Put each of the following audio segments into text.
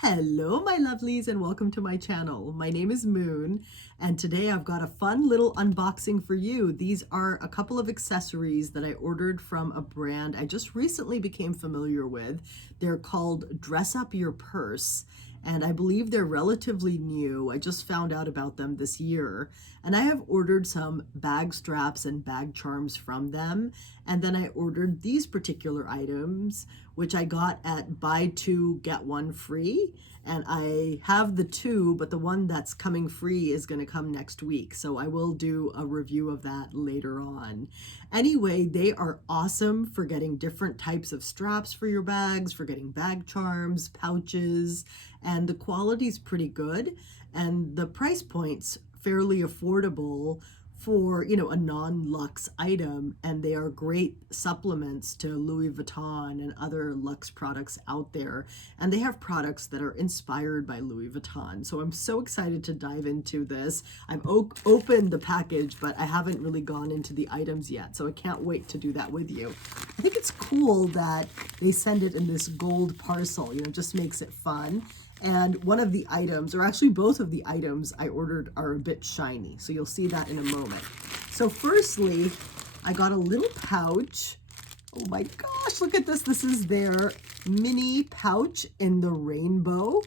Hello, my lovelies, and welcome to my channel. My name is Moon, and today I've got a fun little unboxing for you. These are a couple of accessories that I ordered from a brand I just recently became familiar with. They're called Dress Up Your Purse, and I believe they're relatively new. I just found out about them this year, and I have ordered some bag straps and bag charms from them, and then I ordered these particular items, which I got at buy two, get one free. And I have the two, but the one that's coming free is going to come next week. So I will do a review of that later on. Anyway, they are awesome for getting different types of straps for your bags, for getting bag charms, pouches, and the quality's pretty good. And the price point's fairly affordable for, a non-luxe item, and they are great supplements to Louis Vuitton and other luxe products out there. And they have products that are inspired by Louis Vuitton. So I'm so excited to dive into this. I've opened the package, but I haven't really gone into the items yet. So I can't wait to do that with you. I think it's cool that they send it in this gold parcel, just makes it fun. And one of the items, or actually both of the items I ordered are a bit shiny. So you'll see that in a moment. So firstly, I got a little pouch. Oh my gosh, look at this. This is their mini pouch in the rainbow.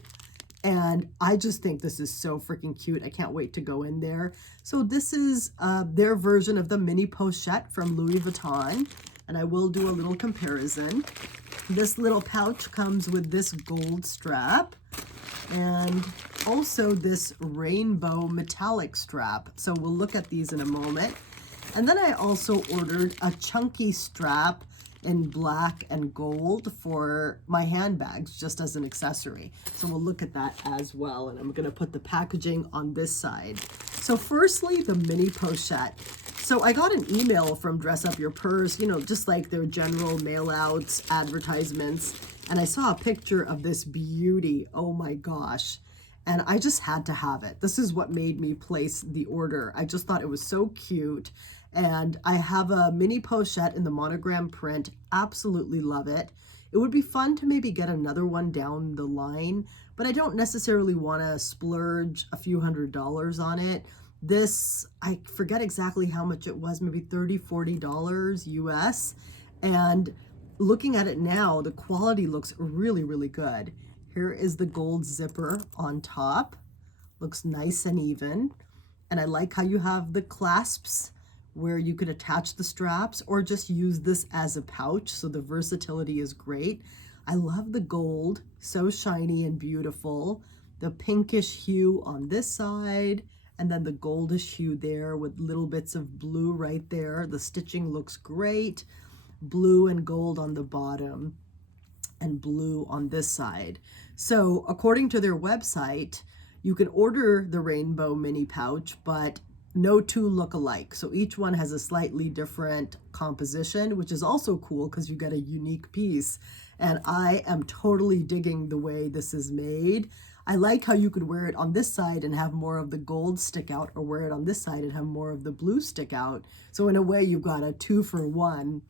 And I just think this is so freaking cute. I can't wait to go in there. So this is their version of the mini pochette from Louis Vuitton. And I will do a little comparison. This little pouch comes with this gold strap and also this rainbow metallic strap. So we'll look at these in a moment. And then I also ordered a chunky strap in black and gold for my handbags, just as an accessory. So we'll look at that as well. And I'm gonna put the packaging on this side. So firstly, the mini pochette. So I got an email from Dress Up Your Purse, just like their general mail outs, advertisements. And I saw a picture of this beauty. Oh my gosh. And I just had to have it. This is what made me place the order. I just thought it was so cute. And I have a mini pochette in the monogram print. Absolutely love it. It would be fun to maybe get another one down the line, but I don't necessarily want to splurge a few $100s on it. This, I forget exactly how much it was, maybe $30, $40 US. And looking at it now, the quality looks really, really good. Here is the gold zipper on top. Looks nice and even. And I like how you have the clasps where you could attach the straps or just use this as a pouch. So the versatility is great. I love the gold, so shiny and beautiful. The pinkish hue on this side, and then the goldish hue there with little bits of blue right there. The stitching looks great. Blue and gold on the bottom and blue on this side. So according to their website, you can order the rainbow mini pouch, but no two look alike. So each one has a slightly different composition, which is also cool because you get a unique piece. And I am totally digging the way this is made. I like how you could wear it on this side and have more of the gold stick out, or wear it on this side and have more of the blue stick out. So in a way, you've got a 2-for-1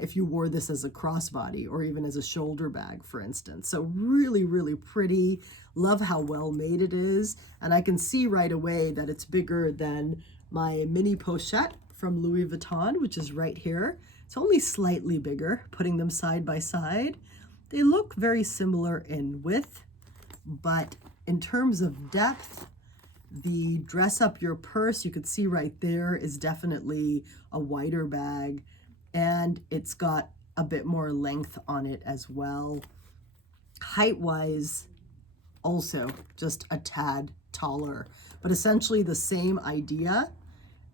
if you wore this as a crossbody or even as a shoulder bag, for instance. So really, really pretty. Love how well made it is. And I can see right away that it's bigger than my mini pochette from Louis Vuitton, which is right here. It's only slightly bigger, putting them side by side. They look very similar in width, but in terms of depth, the Dress Up Your Purse, you could see right there, is definitely a wider bag, and it's got a bit more length on it as well. Height-wise, also just a tad taller, but essentially the same idea.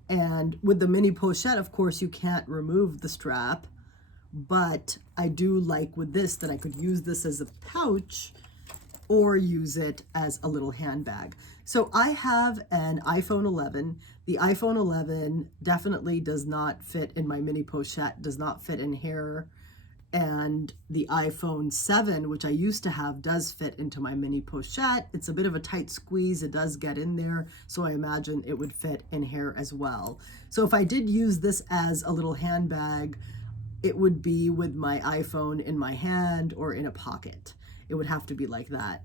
And with the mini pochette, of course, you can't remove the strap, but I do like with this that I could use this as a pouch or use it as a little handbag. So I have an iPhone 11. The iPhone 11 definitely does not fit in my mini pochette, does not fit in here. And the iPhone 7, which I used to have, does fit into my mini pochette. It's a bit of a tight squeeze. It does get in there. So I imagine it would fit in here as well. So if I did use this as a little handbag, it would be with my iPhone in my hand or in a pocket. It would have to be like that.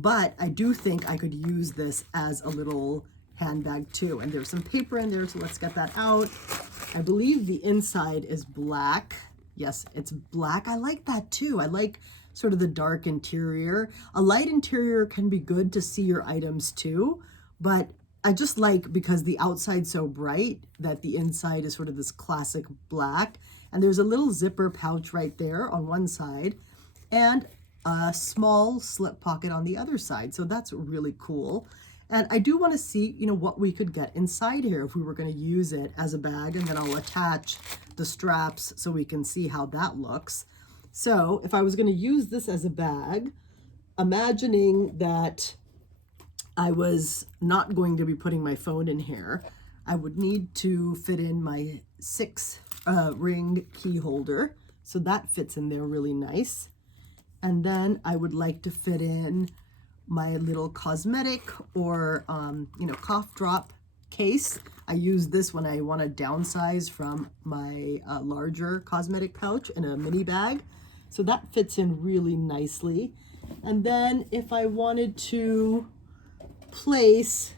but I do think I could use this as a little handbag too. And there's some paper in there, so let's get that out. I believe the inside is black. Yes, it's black. I like that too. I like sort of the dark interior. A light interior can be good to see your items too, but I just like, because the outside's so bright, that the inside is sort of this classic black. And there's a little zipper pouch right there on one side and a small slip pocket on the other side. So that's really cool. And I do want to see, what we could get inside here if we were going to use it as a bag. And then I'll attach the straps so we can see how that looks. So if I was going to use this as a bag, imagining that I was not going to be putting my phone in here, I would need to fit in my 6 ring key holder. So that fits in there really nice. And then I would like to fit in my little cosmetic or, cough drop case. I use this when I want to downsize from my larger cosmetic pouch in a mini bag. So that fits in really nicely. And then if I wanted to place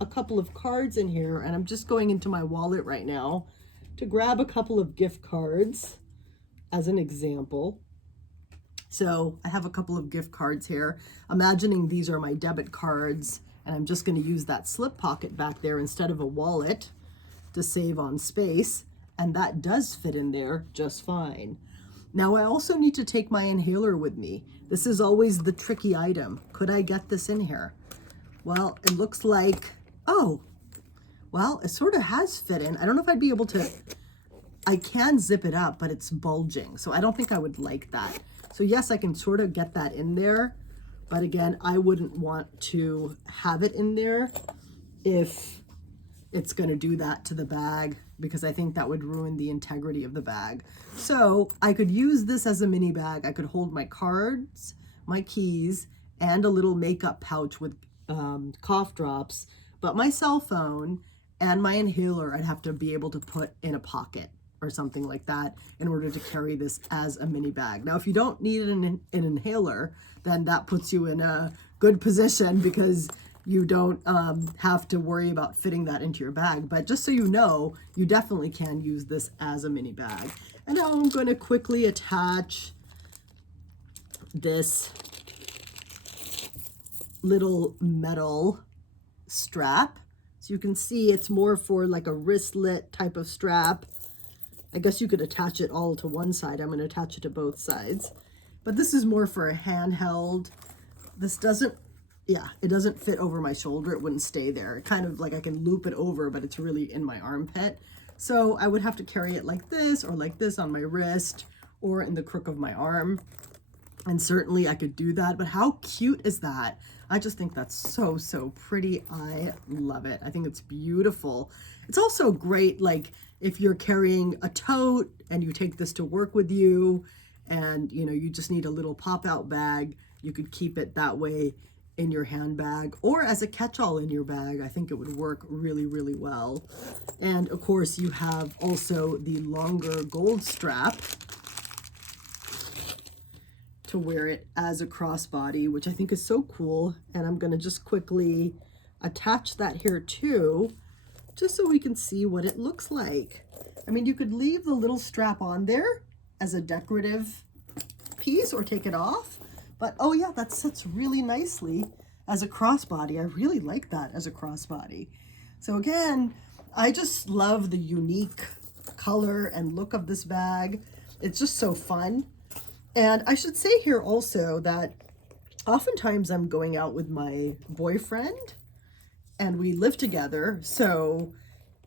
a couple of cards in here, and I'm just going into my wallet right now to grab a couple of gift cards as an example. So I have a couple of gift cards here, imagining these are my debit cards, and I'm just going to use that slip pocket back there instead of a wallet to save on space, and that does fit in there just fine. Now I also need to take my inhaler with me. This is always the tricky item. Could I get this in here? Well, it looks like, oh, well, it sort of has fit in. I don't know if I'd be able to, I can zip it up, but it's bulging. So I don't think I would like that. So yes, I can sort of get that in there, but again, I wouldn't want to have it in there if it's going to do that to the bag, because I think that would ruin the integrity of the bag. So I could use this as a mini bag. I could hold my cards, my keys, and a little makeup pouch with cough drops, but my cell phone and my inhaler I'd have to be able to put in a pocket or something like that in order to carry this as a mini bag. Now, if you don't need an inhaler, then that puts you in a good position because you don't have to worry about fitting that into your bag. But just so you know, you definitely can use this as a mini bag. And now I'm going to quickly attach this little metal strap. So you can see it's more for like a wristlet type of strap. I guess you could attach it all to one side. I'm going to attach it to both sides. But this is more for a handheld. This doesn't, it doesn't fit over my shoulder. It wouldn't stay there. It kind of like I can loop it over, but it's really in my armpit. So I would have to carry it like this or like this on my wrist or in the crook of my arm. And certainly I could do that, but how cute is that? I just think that's so, so pretty. I love it. I think it's beautiful. It's also great, like if you're carrying a tote and you take this to work with you and you just need a little pop-out bag, you could keep it that way in your handbag or as a catch-all in your bag. I think it would work really, really well. And of course you have also the longer gold strap to wear it as a crossbody, which I think is so cool. And I'm going to just quickly attach that here too, just so we can see what it looks like. I mean, you could leave the little strap on there as a decorative piece or take it off, but oh yeah, that sits really nicely as a crossbody. I really like that as a crossbody. So again, I just love the unique color and look of this bag. It's just so fun. And I should say here also that oftentimes I'm going out with my boyfriend and we live together. So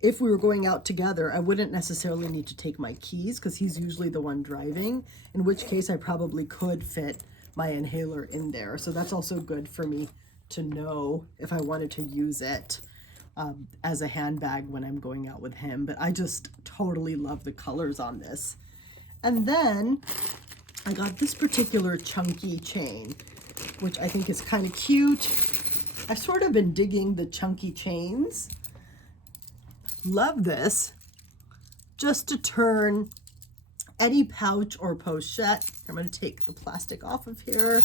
if we were going out together, I wouldn't necessarily need to take my keys because he's usually the one driving, in which case I probably could fit my inhaler in there. So that's also good for me to know if I wanted to use it as a handbag when I'm going out with him. But I just totally love the colors on this. And then I got this particular chunky chain, which I think is kind of cute. I've sort of been digging the chunky chains. Love this. Just to turn any pouch or pochette. I'm going to take the plastic off of here.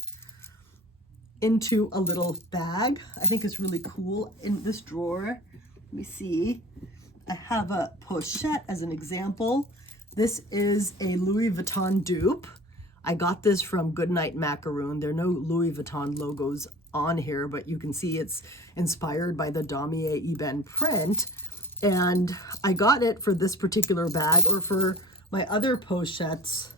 into a little bag. I think it's really cool. In this drawer, let me see, I have a Pochette as an example. This is a Louis Vuitton dupe. I got this from Goodnight Macaroon. There are no Louis Vuitton logos on here, but you can see it's inspired by the Damier Ebene print. And I got it for this particular bag, or for my other pochettes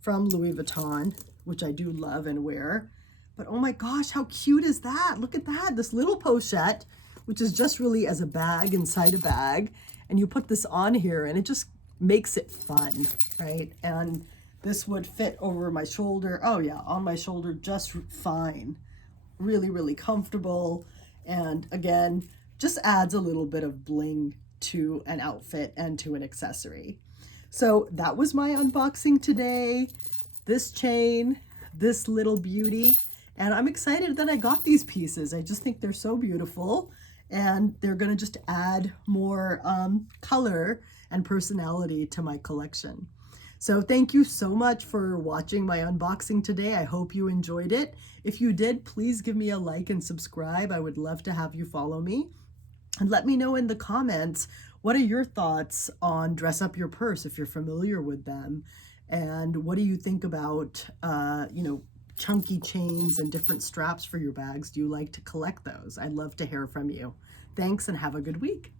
from Louis Vuitton, which I do love and wear. But oh my gosh, how cute is that? Look at that, this little pochette, which is just really as a bag inside a bag. And you put this on here and it just makes it fun, right? And this would fit over my shoulder. Oh yeah, on my shoulder just fine. Really, really comfortable. And again, just adds a little bit of bling to an outfit and to an accessory. So that was my unboxing today. This chain, this little beauty. And I'm excited that I got these pieces. I just think they're so beautiful. And they're gonna just add more color and personality to my collection. So thank you so much for watching my unboxing today. I hope you enjoyed it. If you did, please give me a like and subscribe. I would love to have you follow me. And let me know in the comments, what are your thoughts on Dress Up Your Purse, if you're familiar with them? And what do you think about, chunky chains and different straps for your bags? Do you like to collect those? I'd love to hear from you. Thanks and have a good week.